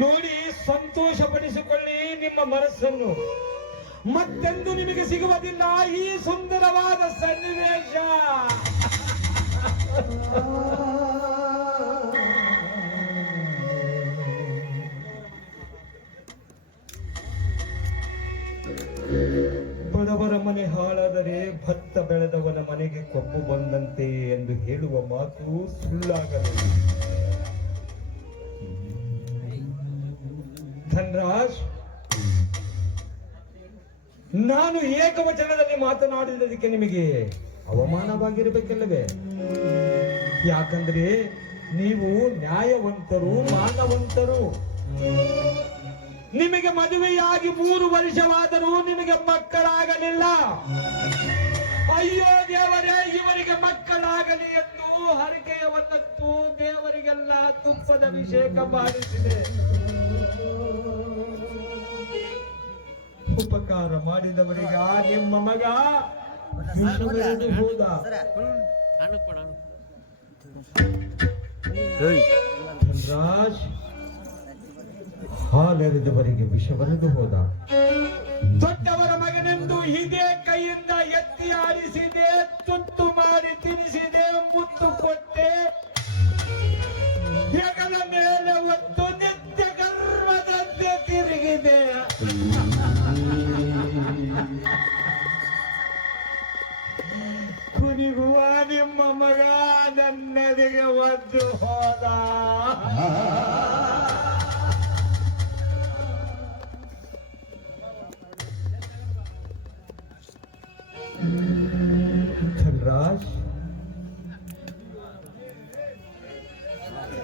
ನೋಡಿ, ಸಂತೋಷ ಪಡಿಸಿಕೊಳ್ಳಿ ನಿಮ್ಮ ಮನಸ್ಸನ್ನು. ಮತ್ತೆಂದು ನಿಮಗೆ ಸಿಗುವುದಿಲ್ಲ ಈ ಸುಂದರವಾದ ಸನ್ನಿವೇಶ. ಬಡವರ ಮನೆ ಹಾಳಾದರೆ ಭತ್ತ ಬೆಳೆದವನ ಮನೆಗೆ ಕೊಬ್ಬು ಬಂದಂತೆ ಎಂದು ಹೇಳುವ ಮಾತು ಸುಳ್ಳಾಗಲಿಲ್ಲ. ಧನ್ರಾಜ್, ನಾನು ಏಕವಚನದಲ್ಲಿ ಮಾತನಾಡಿದ್ದಕ್ಕೆ ನಿಮಗೆ ಅವಮಾನವಾಗಿರಬೇಕಲ್ಲವೇ? ಯಾಕಂದ್ರೆ ನೀವು ನ್ಯಾಯವಂತರು, ಮಾನವಂತರು. ನಿಮಗೆ ಮದುವೆಯಾಗಿ 3 ವರ್ಷವಾದರೂ ನಿಮಗೆ ಮಕ್ಕಳಾಗಲಿಲ್ಲ. ಅಯ್ಯೋ ದೇವರೇ, ಇವರಿಗೆ ಮಕ್ಕಳಾಗಲಿ ಎಂದು ಹರಕೆಯವನ್ನಂತೂ ದೇವರಿಗೆಲ್ಲ ತುಪ್ಪದ ಅಭಿಷೇಕ ಮಾಡಿಸಿದೆ. ಉಪಕಾರ ಮಾಡಿದವರಿಗೆ ನಿಮ್ಮ ಮಗ ಹೋದ. ಧನ್ರಾಜ್ ಹಾಲೆರೆದವರಿಗೆ ವಿಷ ಬರೆದು ಹೋದ. ದೊಡ್ಡವರ ಮಗನೆಂದು ಇದೇ ಕೈಯಿಂದ ಎತ್ತಿ ಆಡಿಸಿದೆ, ತುತ್ತು ಮಾಡಿ ತಿನ್ನಿಸಿದೆ, ಮುತ್ತು ಕೊಟ್ಟೆ, ಹೆಗಲ ಮೇಲೆ ಒತ್ತು ನಿತ್ಯ ಕರ್ಮದಂತೆ ತಿರುಗಿದೆ. ಕುನಿಗುವ ನಿಮ್ಮ ಮಗ ನನ್ನದಿಗೆ ಒದ್ದು ಹೋದ. ಧನ್ರಾಜ್,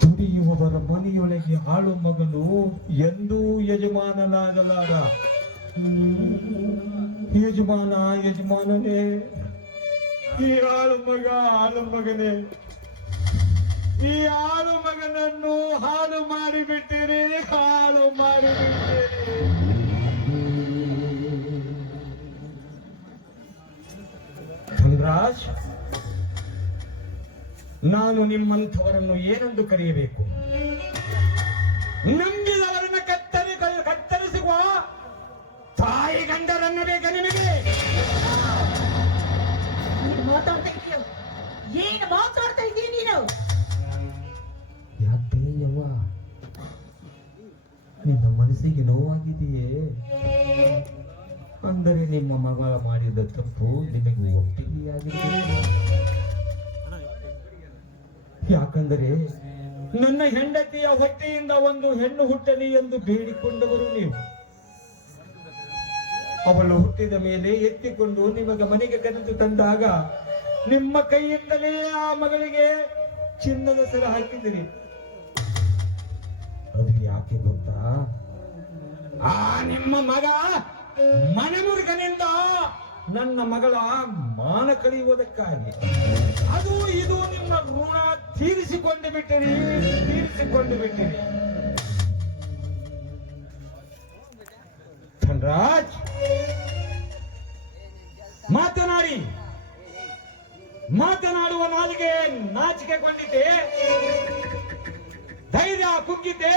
ದುಡಿಯುವವರ ಮನೆಯೊಳಗೆ ಹಾಳು ಮಗನು ಎಂದೂ ಯಜಮಾನನಾಗಲಾರ. ಯಜಮಾನನೇ, ಈ ಹಾಳು ಮಗನೇ, ಈ ಹಾಳು ಮಗನನ್ನು ಹಾಳು ಮಾಡಿಬಿಟ್ಟಿರಿ, ಹಾಳು ಮಾಡಿಬಿಟ್ಟಿರಿ. ಧನ್ರಾಜ್, ನಾನು ನಿಮ್ಮಂಥವರನ್ನು ಏನೆಂದು ಕರೆಯಬೇಕು? ನಂಬಿದವರನ್ನು ಕತ್ತರಿಸುವ ತಾಯಿ ಗಂಡರನ್ನು ಬೇಕಾ ನಿಮಗೆ? ಏನು ಮಾತಾಡ್ತಾ ಇದ್ದೀನಿ ನೀನು? ಯಾಕೆ ಯವ್ವ, ನಿನ್ನ ಮನಸ್ಸಿಗೆ ನೋವಾಗಿದೆಯೇ? ಅಂದರೆ ನಿಮ್ಮ ಮಗಳ ಮಾಡಿದ ತಪ್ಪು ನಿಮಗೆ ಒಪ್ಪಿಗೆಯಾಗಿದೆ. ಯಾಕಂದರೆ ನನ್ನ ಹೆಂಡತಿಯ ಹೊಟ್ಟೆಯಿಂದ ಒಂದು ಹೆಣ್ಣು ಹುಟ್ಟಲಿ ಎಂದು ಬೇಡಿಕೊಂಡವರು ನೀವು. ಅವಳು ಹುಟ್ಟಿದ ಮೇಲೆ ಎತ್ತಿಕೊಂಡು ನಿಮಗೆ ಮನೆಗೆ ಕರೆದು ತಂದಾಗ ನಿಮ್ಮ ಕೈಯಿಂದಲೇ ಆ ಮಗಳಿಗೆ ಚಿನ್ನದ ಸರ ಹಾಕಿದಿರಿ. ಅದು ಯಾಕೆ ಗೊತ್ತಾ? ಆ ನಿಮ್ಮ ಮಗ ಮನೆಮುರುಗನಿಂದ ನನ್ನ ಮಗಳ ಮಾನ ಕಳೆಯುವುದಕ್ಕಾಗಿ. ಅದು ಇದು ನಿಮ್ಮ ಋಣ ತೀರಿಸಿಕೊಂಡು ಬಿಟ್ಟಿರಿ. ಧನ್ರಾಜ್, ಮಾತನಾಡುವ ನಾಲಿಗೆ ನಾಚಿಕೆಗೊಂಡಿದೆ, ಧೈರ್ಯ ಕುಗ್ಗಿದೆ,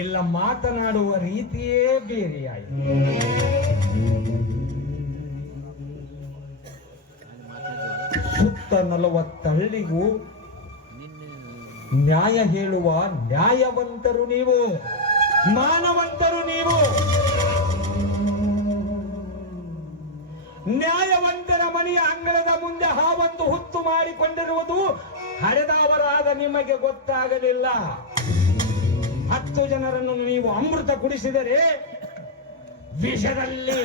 ಇಲ್ಲ ಮಾತನಾಡುವ ರೀತಿಯೇ ಬೇರೆಯಾಯಿತು. ಸುತ್ತ 40 ಹಳ್ಳಿಗೂ ನ್ಯಾಯ ಹೇಳುವ ನ್ಯಾಯವಂತರು ನೀವು, ಮಾನವಂತರು ನೀವು. ನ್ಯಾಯವಂತರ ಮನೆಯ ಅಂಗಳದ ಮುಂದೆ ಹಾವೊಂದು ಹುತ್ತು ಮಾಡಿಕೊಂಡಿರುವುದು ಹರಿದವರಾದ ನಿಮಗೆ ಗೊತ್ತಾಗಲಿಲ್ಲ. 10 ಜನರನ್ನು ನೀವು ಅಮೃತ ಕುಡಿಸಿದರೆ ವಿಷದಲ್ಲಿ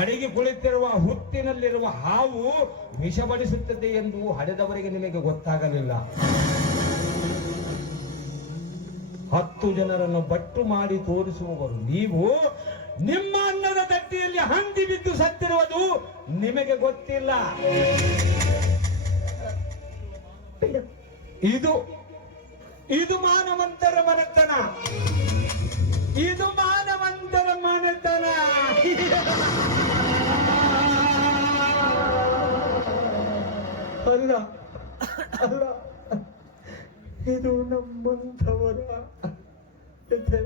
ಅಡಿಗೆ ಕುಳಿತಿರುವ ಹುತ್ತಿನಲ್ಲಿರುವ ಹಾವು ವಿಷ ಬಡಿಸುತ್ತದೆ ಎಂದು ಹಡೆದವರಿಗೆ ನಿಮಗೆ ಗೊತ್ತಾಗಲಿಲ್ಲ. 10 ಜನರನ್ನು ಬಟ್ಟು ಮಾಡಿ ತೋರಿಸುವವರು ನೀವು. ನಿಮ್ಮ ಅನ್ನದ ತಟ್ಟೆಯಲ್ಲಿ ಹಂದಿ ಬಿದ್ದು ಸತ್ತಿರುವುದು ನಿಮಗೆ ಗೊತ್ತಿಲ್ಲ. ಇದು ಮಾನವಂತರ ಮನೆತನ. ಇದು ಮಾನವಂತರ ಮನೆತನ. ಅಲ್ಲ ಅಲ್ಲ, ಇದು ನಮ್ಮಂಥವರ ವ್ಯಥೆ.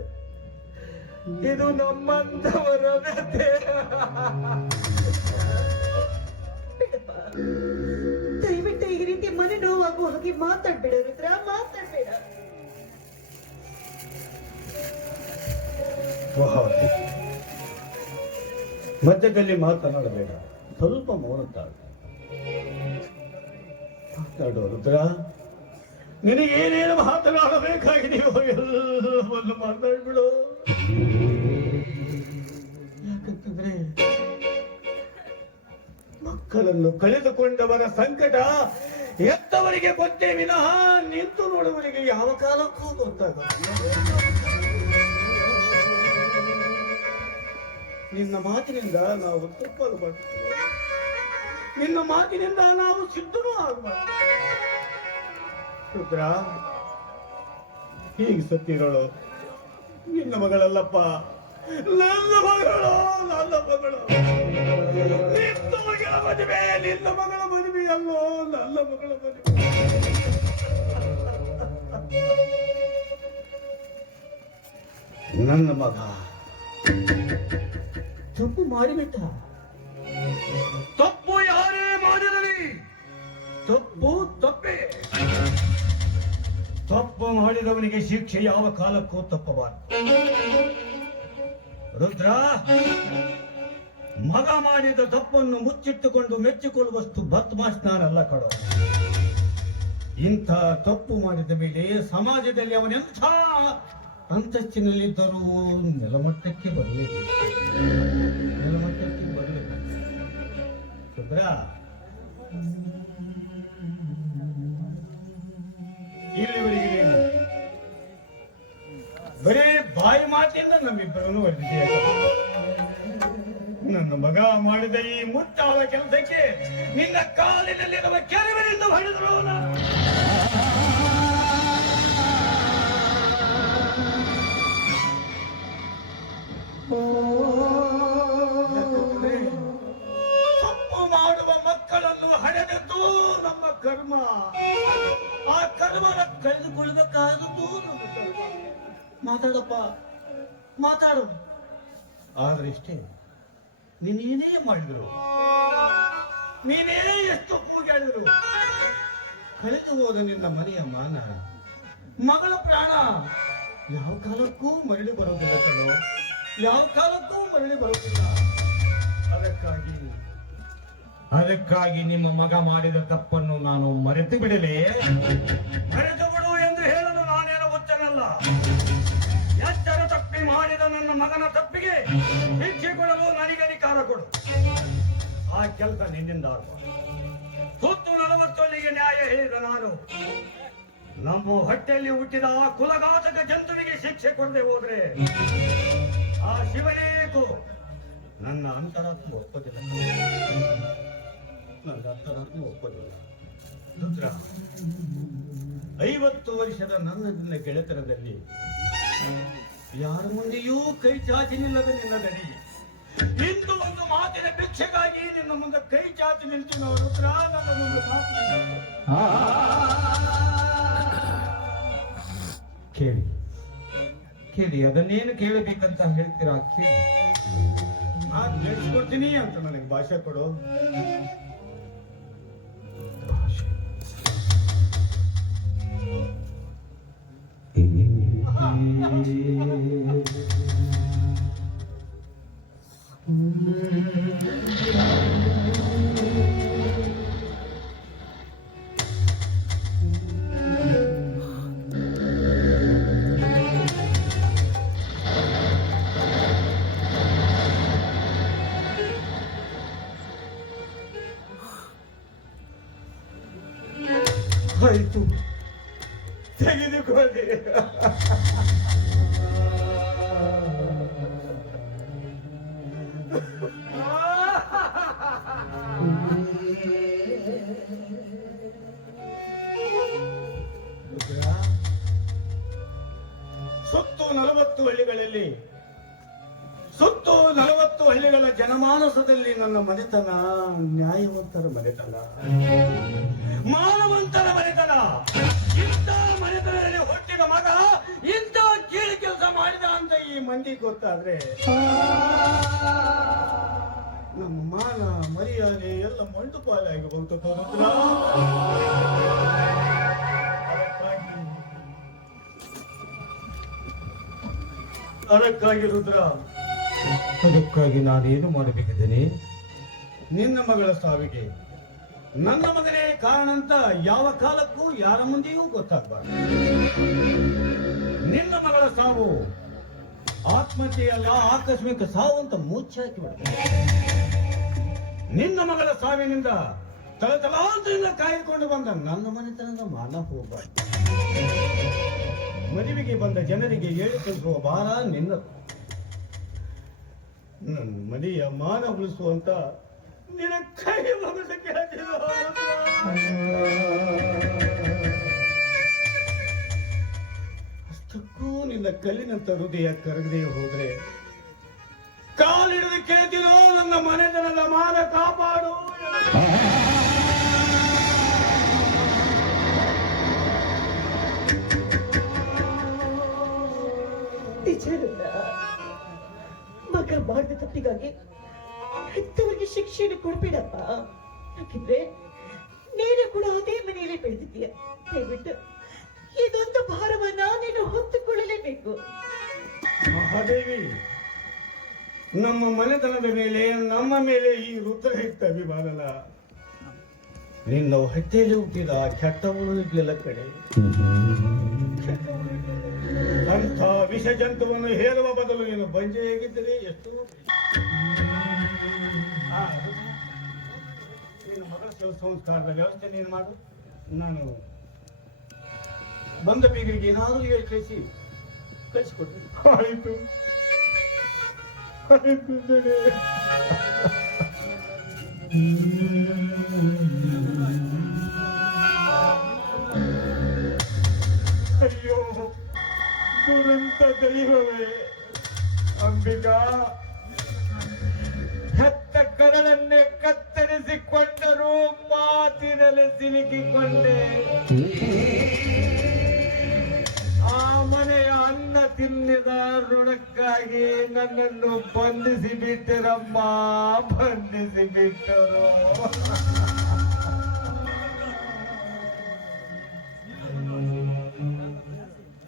ಇದು ನಮ್ಮಂಥವರ ವ್ಯಥೆ. ದಯವಿಟ್ಟು ಈ ರೀತಿ ಮನೆ ನೋವಾಗುವ ಹಾಗೆ ಮಾತಾಡ್ಬೇಡ ರುದ್ರ, ಮಾತಾಡ್ಬೇಡ. ಮಧ್ಯದಲ್ಲಿ ಮಾತನಾಡಬೇಡ, ಸ್ವಲ್ಪ ಮೌನ ಮಾತಾಡೋ ರುದ್ರ. ನಿನಗೇನೇನು ಮಾತನಾಡಬೇಕಾಗಿದೆಯೋ ಎಲ್ಲವನ್ನು ಮಾತಾಡ್ಬಿಡು. ಯಾಕಂತಂದ್ರೆ ಮಕ್ಕಳನ್ನು ಕಳೆದುಕೊಂಡವರ ಸಂಕಟ ಎತ್ತವರಿಗೆ ಗೊತ್ತೇ ವಿನಃ ನಿಂತು ನೋಡುವವರಿಗೆ ಯಾವ ಕಾಲಕ್ಕೂ ಗೊತ್ತಾಗಲ್ಲ. ನಿನ್ನ ಮಾತಿನಿಂದ ನಾವು ತಪ್ಪಲು ಮಾಡ್ತೀವಿ, ನಿನ್ನ ಮಾತಿನಿಂದ ನಾವು ಸಿದ್ಧನೂ ಆಗಬಾರ್ದು. ರುದ್ರ, ಹೀಗೆ ಸತ್ತಿರೋಳು ನಿನ್ನ ಮಗಳಲ್ಲಪ್ಪ, ನನ್ನ ಮಗಳು ನಿನ್ನ ಮಗಳ ಮದುವೆ, ನಿನ್ನ ಮಗಳ ಮದುವೆ ಅಲ್ಲೋ, ನನ್ನ ಮಗಳ ಮದುವೆ. ನನ್ನ ಮಗ ತಪ್ಪು ಮಾಡಿಬಿಟ್ಟ. ತಪ್ಪು ಯಾರೇ ಮಾಡಿರಲಿ, ತಪ್ಪು ತಪ್ಪೇ. ತಪ್ಪು ಮಾಡಿದವನಿಗೆ ಶಿಕ್ಷೆ ಯಾವ ಕಾಲಕ್ಕೂ ತಪ್ಪಬಾರದು. ರುದ್ರ, ಮಗ ಮಾಡಿದ ತಪ್ಪನ್ನು ಮುಚ್ಚಿಟ್ಟುಕೊಂಡು ಮೆಚ್ಚಿಕೊಳ್ಳುವಷ್ಟು ಬದ್ಮಾಸ್ನಾನಲ್ಲ ಕಡೋ. ಇಂಥ ತಪ್ಪು ಮಾಡಿದ ಮೇಲೆ ಸಮಾಜದಲ್ಲಿ ಅವನೆಂಥ ಅಂತಸ್ತಿನಲ್ಲಿದ್ದರೂ ನೆಲಮಟ್ಟಕ್ಕೆ ಬರಲಿಲ್ಲ. ರುದ್ರ, ಇಲ್ಲಿವರೆಗೆ ನೀನು ಬರೀ ಬಾಯಿ ಮಾತಿಂದ ನಮ್ಮಿಬ್ಬರನ್ನು ಹೊಡೆದಿದೆ. ನನ್ನ ಮಗ ಮಾಡಿದ ಈ ಮುಟ್ಟಾದ ಕೆಲಸಕ್ಕೆ ನಿನ್ನ ಕಾಲಿನಲ್ಲಿರುವ ಕೆರವಿನಿಂದ ಹೊಡೆದರು. ತಪ್ಪು ಮಾಡುವ ಮಕ್ಕಳನ್ನು ಹಡೆದದ್ದು ನಮ್ಮ ಕರ್ಮ. ಆ ಕರ್ಮನ ಕಳೆದುಕೊಳ್ಳಬೇಕಾದದ್ದು ನಮ್ಮ ಕರ್ಮ. ಮಾತಾಡಪ್ಪ, ಮಾತಾಡು. ಆದ್ರೆ ಇಷ್ಟೇ, ನೀನೇನೇ ಮಾಡಿದ್ರು, ನೀನೇ ಎಷ್ಟು ಕೂಗಾಡಿದ್ರು, ಕಳೆದು ಹೋದ ನಿನ್ನ ಮನೆಯ ಮಾನ, ಮಗಳ ಪ್ರಾಣ ಯಾವ ಕಾಲಕ್ಕೂ ಮರಳಿ ಬರೋದಿಲ್ಲ ಕಣೋ, ಯಾವ ಕಾಲಕ್ಕೂ ಮರಳಿ ಬರೋದಿಲ್ಲ. ಅದಕ್ಕಾಗಿ ನಿಮ್ಮ ಮಗ ಮಾಡಿದ ತಪ್ಪನ್ನು ನಾನು ಮರೆತು ಬಿಡಲೇ? ಮರೆತು ಬಿಡು ಎಂದು ಹೇಳಲು ನಾನೇನು ಹುಚ್ಚನಲ್ಲ. ಎಚ್ಚರ ತಪ್ಪಿ ಮಾಡಿದ ನನ್ನ ಮಗನ ತಪ್ಪಿಗೆ ಶಿಕ್ಷೆ ಕೊಡಲು ನನಗೆ ಅಧಿಕಾರ ಕೊಡು. ಆ ಕೆಲಸ ನಿನ್ನಿಂದ ಸುತ್ತು 40 ನ್ಯಾಯ ಹೇಳಿದ ನಾನು ನಮ್ಮ ಹೊಟ್ಟೆಯಲ್ಲಿ ಹುಟ್ಟಿದ ಆ ಕುಲಘಾತಕ ಜಂತುವಿಗೆ ಶಿಕ್ಷೆ ಕೊಡದೆ ಹೋದ್ರೆ ಆ ಶಿವನೇಕು ನನ್ನ ಅಂತರಾತ್ಮ ಒಪ್ಪೋದಿಲ್ಲ. ನನ್ನ ಅಂತರಾತ್ಮ ಒಪ್ಪೋದಿಲ್ಲ. ರುದ್ರ, 50 ವರ್ಷದ ನನ್ನ ಗೆಳೆತನದಲ್ಲಿ ಯಾರ ಮುಂದೆಯೂ ಕೈ ಚಾಚಿ ನಿಲ್ಲದ ನಿನ್ನ ದಡಿ ಇಂದು ಒಂದು ಮಾತಿನ ಭಿಕ್ಷೆಗಾಗಿ ನಿನ್ನ ಮುಂದೆ ಕೈ ಚಾಚಿ ನಿಲ್ತೀನೋ ರುದ್ರ. ನನ್ನ ಮುಂದೆ ಕೇಳಿ ಕೇಳಿ, ಅದನ್ನೇನು ಕೇಳಬೇಕಂತ ಹೇಳ್ತೀರಾ? ಕೇಳಿ, ನಾನು ನಡೆಸ್ಕೊಡ್ತೀನಿ ಅಂತ ನನಗೆ ಭಾಷೆ ಕೊಡು. ಆಯ್ತು, ತೆಗೆದುಕೊಳ್ಳಿ. ಸುತ್ತು 40 ಹಳ್ಳಿಗಳಲ್ಲಿ, ಸುತ್ತು 40 ಹಳ್ಳಿಗಳ ಜನಮಾನಸದಲ್ಲಿ ನನ್ನ ಮನೆತನ ನ್ಯಾಯವಂತರ ಮನೆತನ, ಮಾನವಂತರ ಮನೆತನ. ಇಂಥ ಮನೆತನದಲ್ಲಿ ಹುಟ್ಟಿದ ಮಗ ಇಂಥ ಕೀಳು ಕೆಲಸ ಮಾಡಿದ ಅಂತ ಈ ಮಂದಿ ಗೊತ್ತಾದ್ರೆ ನಮ್ಮ ಮಾನ ಮರ್ಯಾದೆ ಎಲ್ಲ ಮಂಟು ಪಾಲಾಗಿ ಹೋಗ್ತದೆ. ಅದಕ್ಕಾಗಿ ರುದ್ರ, ಅದಕ್ಕಾಗಿ ನಾನೇನು ಮಾಡಬೇಕಿದ್ದೇನೆ? ನಿನ್ನ ಮಗಳ ಸಾವಿಗೆ ನನ್ನ ಮಗನೇ ಕಾರಣ ಅಂತ ಯಾವ ಕಾಲಕ್ಕೂ ಯಾರ ಮುಂದೆಯೂ ಗೊತ್ತಾಗಬಾರದು. ನಿನ್ನ ಮಗಳ ಸಾವು ಆತ್ಮಹತ್ಯೆಯಲ್ಲ, ಆಕಸ್ಮಿಕ ಸಾವು ಅಂತ ಮುಚ್ಚಾಕಿ ಬಿಡ್ತಾರೆ. ನಿನ್ನ ಮಗಳ ಸಾವಿನಿಂದ ತಲತಲಾಂತರಿಂದ ಕಾಯ್ದುಕೊಂಡು ಬಂದ ನನ್ನ ಮನೆತನದ ಮಾನ ಹೋಗಬಾರ್ದು. ಮದುವೆಗೆ ಬಂದ ಜನರಿಗೆ ಹೇಳಿ ಕಲಿಸುವ ಭಾರ ನಿನ್ನದು. ನನ್ನ ಮನೆಯ ಮಾನ ಉಳಿಸುವಂತ ನಿನ್ನ ಕೈ ಮುಗಿಸಕ್ಕೆ ಅಷ್ಟಕ್ಕೂ ನಿನ್ನ ಕಲ್ಲಿನಂತ ಹೃದಯ ಕರಗದೆ ಹೋದ್ರೆ ಕೇಳ್ತೀನೋ ನನ್ನ ಮನೆತನದ ಮಾನ ಕಾಪಾಡು. ನಿಜರನ್ನ ಮಗ ಮಾಡಿದ ತಪ್ಪಿಗಾಗಿ ಹೆತ್ತವರಿಗೆ ಶಿಕ್ಷೆಯನ್ನು ಕೊಡ್ಬೇಡಪ್ಪ. ಯಾಕೆಂದ್ರೆ ನೀನು ಕೂಡ ಅದೇ ಮನೆಯಲ್ಲಿ ಬೆಳೆದಿದ್ದೀಯ. ದಯವಿಟ್ಟು ಇದೊಂದು ಭಾರವನ್ನ ನೀನು ಹೊತ್ತುಕೊಳ್ಳಲೇಬೇಕು. ಮಹಾದೇವಿ, ನಮ್ಮ ಮನೆತನದ ಮೇಲೆ ನಮ್ಮ ಮೇಲೆ ಈ ರುದ್ರ ಇಟ್ಟ ಅಭಿಮಾನನ ನಿನ್ನ ಹೊಟ್ಟೆಯಲ್ಲಿ ಹುಟ್ಟಿದ ಕೆಟ್ಟವಳು ಇರ್ಲಿಲ್ಲ ಕಡೆ. ಅಂಥ ವಿಷ ಜಂತುವನ್ನು ಹೇರುವ ಬದಲು ನೀನು ಬಂಜೆ ಹೇಗಿದ್ದರೆ ಎಷ್ಟು. ನೀನು ಮಗಳ ಶವ ಸಂಸ್ಕಾರದ ವ್ಯವಸ್ಥೆ ನೀನು ಮಾಡು. ನಾನು ಬಂದ ಬೀಗರಿಗೆ ಏನಾದರೂ ಹೇಳಿ ಕಳಿಸಿಕೊಟ್ಟು. ಆಯಿತು ಆಯಿತು ಜಡೆ. ಅಯ್ಯೋ ದುರಂತ ದೈವವೇ ಅಂಬಿಕಾ, ಹೆತ್ತ ಕರಳನ್ನೇ ಕತ್ತರಿಸಿಕೊಂಡರೂ ಮಾತಿನಲ್ಲಿ ಸಿಲುಕಿಕೊಂಡೆ. ಆ ಮನೆಯ ಅನ್ನ ತಿನ್ನಿದ ಋಣಕ್ಕಾಗಿ ನನ್ನನ್ನು ಬಂಧಿಸಿ ಬಿಟ್ಟರಮ್ಮ, ಬಂಧಿಸಿ ಬಿಟ್ಟರು.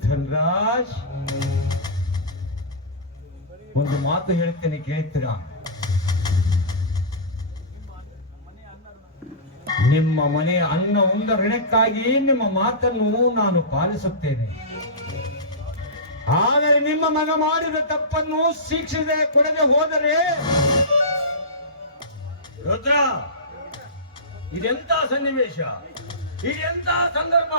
ಧನ್ರಾಜ್, ಒಂದು ಮಾತು ಹೇಳ್ತೇನೆ, ಕೇಳ್ತೀರಾ? ನಿಮ್ಮ ಮನೆಯ ಅನ್ನ ಉಂಡ ಋಣಕ್ಕಾಗಿ ನಿಮ್ಮ ಮಾತನ್ನು ನಾನು ಪಾಲಿಸುತ್ತೇನೆ. ಆದರೆ ನಿಮ್ಮ ಮಗ ಮಾಡಿದ ತಪ್ಪನ್ನು ಶಿಕ್ಷೆ ಕೊಡದೆ ಹೋದರೆ ರುದ್ರ, ಇದೆಂತ ಸನ್ನಿವೇಶ, ಇದೆಂತ ಸಂದರ್ಭ?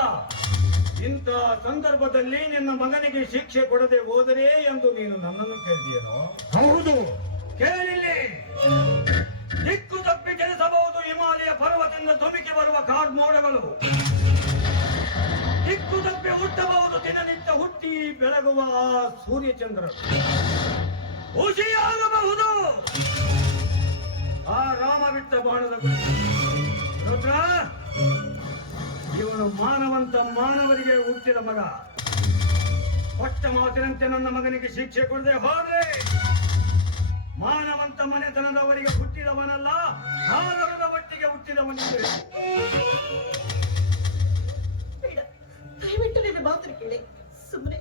ಇಂಥ ಸಂದರ್ಭದಲ್ಲಿ ನಿನ್ನ ಮಗನಿಗೆ ಶಿಕ್ಷೆ ಕೊಡದೆ ಹೋದರೆ ಎಂದು ನೀನು ನನ್ನನ್ನು ಕೇಳಿದೆಯೇನೋ? ಹೌದು, ಕೇಳಿಲ್ಲಿ. ದಿಕ್ಕು ತಪ್ಪಿ ಚಲಿಸಬಹುದು ಹಿಮಾಲಯ ಪರ್ವತದಿಂದ ಧುಮುಕಿ ಬರುವ ಕಾರ್ಮೋಡಗಳು. ದಿಕ್ಕು ತಪ್ಪಿ ಹುಟ್ಟಬಹುದು ದಿನನಿತ್ಯ ಹುಟ್ಟಿ ಬೆಳಗುವ ಸೂರ್ಯಚಂದ್ರರು. ಹುಷಿಯಾಗಬಹುದು ಆ ರಾಮ ಬಿಟ್ಟ ಬಾಣದ ರುದ್ರ, ಇವನು ಮಾನವಂತ ಮಾನವರಿಗೆ ಹುಟ್ಟಿದ ಮಗ. ಕೊಟ್ಟ ಮಾತಿನಂತೆ ನನ್ನ ಮಗನಿಗೆ ಶಿಕ್ಷೆ ಕೊಡದೆ ಹೋದ್ರೆ ಮಾನವಂತ ಮನೆತನದವರಿಗೆ ಹುಟ್ಟಿದವನಲ್ಲ, ಆದರದ ಒಟ್ಟಿಗೆ ಹುಟ್ಟಿದವನಿಗೆ. ಬೇಡ, ದಯವಿಟ್ಟು ನನ್ನ ಮಾತನ್ನು ಕೇಳಿ. ಸುಮ್ಮನೆ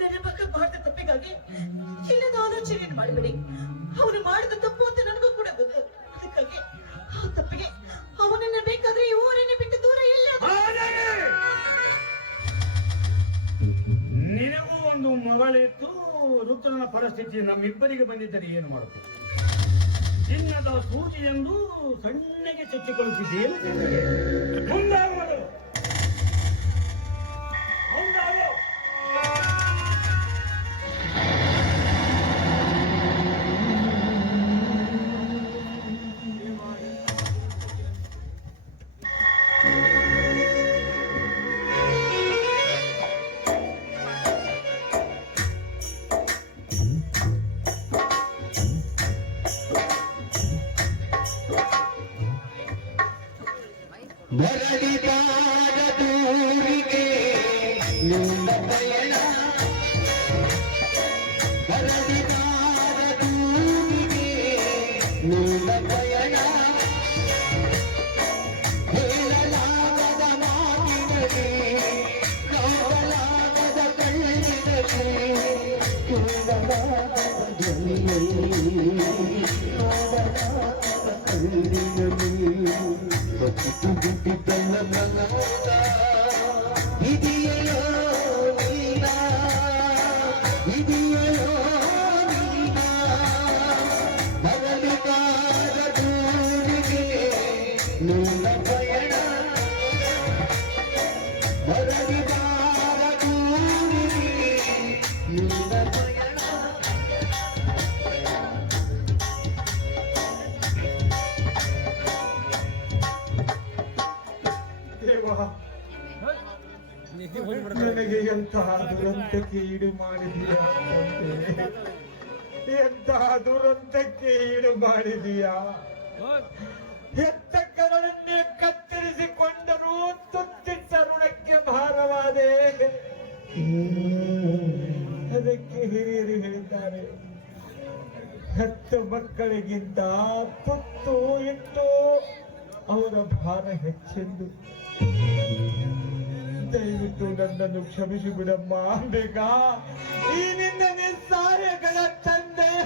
ನನ್ನ ಮಗ ಮಾಡಿದ ತಪ್ಪಿಗಾಗಿ ಇಲ್ಲದ ಆಲೋಚನೆಯನ್ನು ಮಾಡಬೇಡಿ. ಅವನು ಮಾಡಿದ ತಪ್ಪು ಅಂತ ನನಗೂ ಕೂಡ ಗೊತ್ತು. ಅದಕ್ಕಾಗಿ ಆ ತಪ್ಪಿಗೆ ಅವನನ್ನ ಬೇಕಾದ್ರೆ ಈ ಊರನ್ನ ಬಿಟ್ಟು ದೂರ ಇಲ್ಲ. ನಿನಗೂ ಒಂದು ಮಗಳಿತ್ತು. ರುದ್ರನ ಪರಿಸ್ಥಿತಿ ನಮ್ಮಿಬ್ಬರಿಗೆ ಬಂದಿದ್ದರೆ ಏನು ಮಾಡುತ್ತೀವಿ? ಚಿನ್ನದ ಸೂಜಿ ಎಂದು ಸಣ್ಣಗೆ ಚುಚ್ಚಿಕೊಳ್ಳುತ್ತಿದ್ದೇನು? ಮುಂದಾಗುವುದು ಮುಂದಾಗು. ಬರಡಿ ಬಾರ ದೂರಿಗೆ ನಿನ್ನ ಪಯಣ, ಬರಡಿ ಬಾರ ದೂರಿಗೆ ನಿನ್ನ ಪಯಣ. ಹೇಳಲಾಗದ ಮಾತಿನಲ್ಲಿ, ನೋಡಲಾಗದ ಕಣ್ಣಿನಲ್ಲಿ, ಕೇಳಲಾಗದ ಧ್ವನಿಯಲ್ಲಿ, ನೋಡಲಾಗದ ಕಣ್ಣಿನಲ್ಲಿ ಬದುಕು ಬಿಟ್ಟಿದ್ದಲ್ಲ ನನ್ನ ಇದೆಯೋ ನೀನ, ಇದೆಯೋ ನೀನ. ಬರಲಿ ಬಾರ ದೂರಿಗೆ ನಿನ್ನ ಪಯಣ, ಬರಲಿ ಬಾರ ದೂರಿಗೆ ನಿನ್ನ ಪಯಣ. ನನಗೆ ಎಂತಹ ದುರಂತಕ್ಕೆ ಈಡು ಮಾಡಿದೀಯ. ಎಂತ ದುರಂತಕ್ಕೆ ಈಡು ಮಾಡಿದೀಯಾ? ಹೆತ್ತ ಕರಳನ್ನೇ ಕತ್ತರಿಸಿಕೊಂಡರೂ ತುತ್ತಿಟ್ಟ ಋಣಕ್ಕೆ ಭಾರವಾದೆ. ಅದಕ್ಕೆ ಹಿರಿಯರು ಹೇಳಿದ್ದಾರೆ, ಹೆತ್ತ ಮಕ್ಕಳಿಗಿಂತ ತುತ್ತು ಇಟ್ಟು ಅವರ ಭಾರ ಹೆಚ್ಚೆಂದು. ದಯವಿಟ್ಟು ನನ್ನನ್ನು ಕ್ಷಮಿಸಿ ಬಿಡಮ್ಮ ಬೇಗ. ಈ ನಿನ್ನ ನಿಸ್ಸಾಯಗಳ ತಂದೆಯ